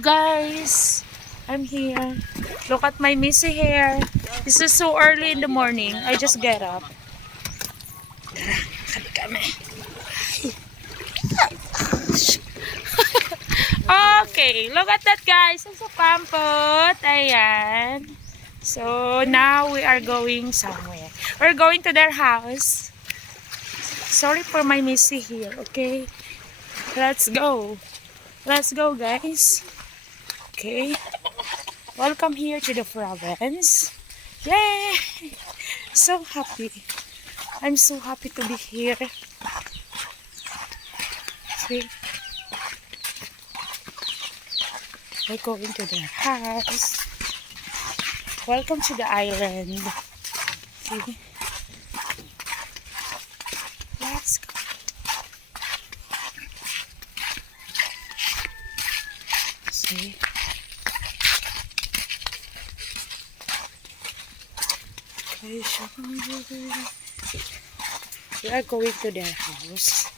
guys, I'm here. Look at my messy hair. This is so early in the morning. I just get up. Okay, look at that guys. It's a pampot. Ayan. So now we are going somewhere. We're going to their house. Sorry for my messy hair, okay? Let's go. Let's go guys. Okay. Welcome here to the province. Yay! So happy. I'm so happy to be here. See? We're going to their house. Welcome to the island. See? Let's go. See? Okay, we are going to their house.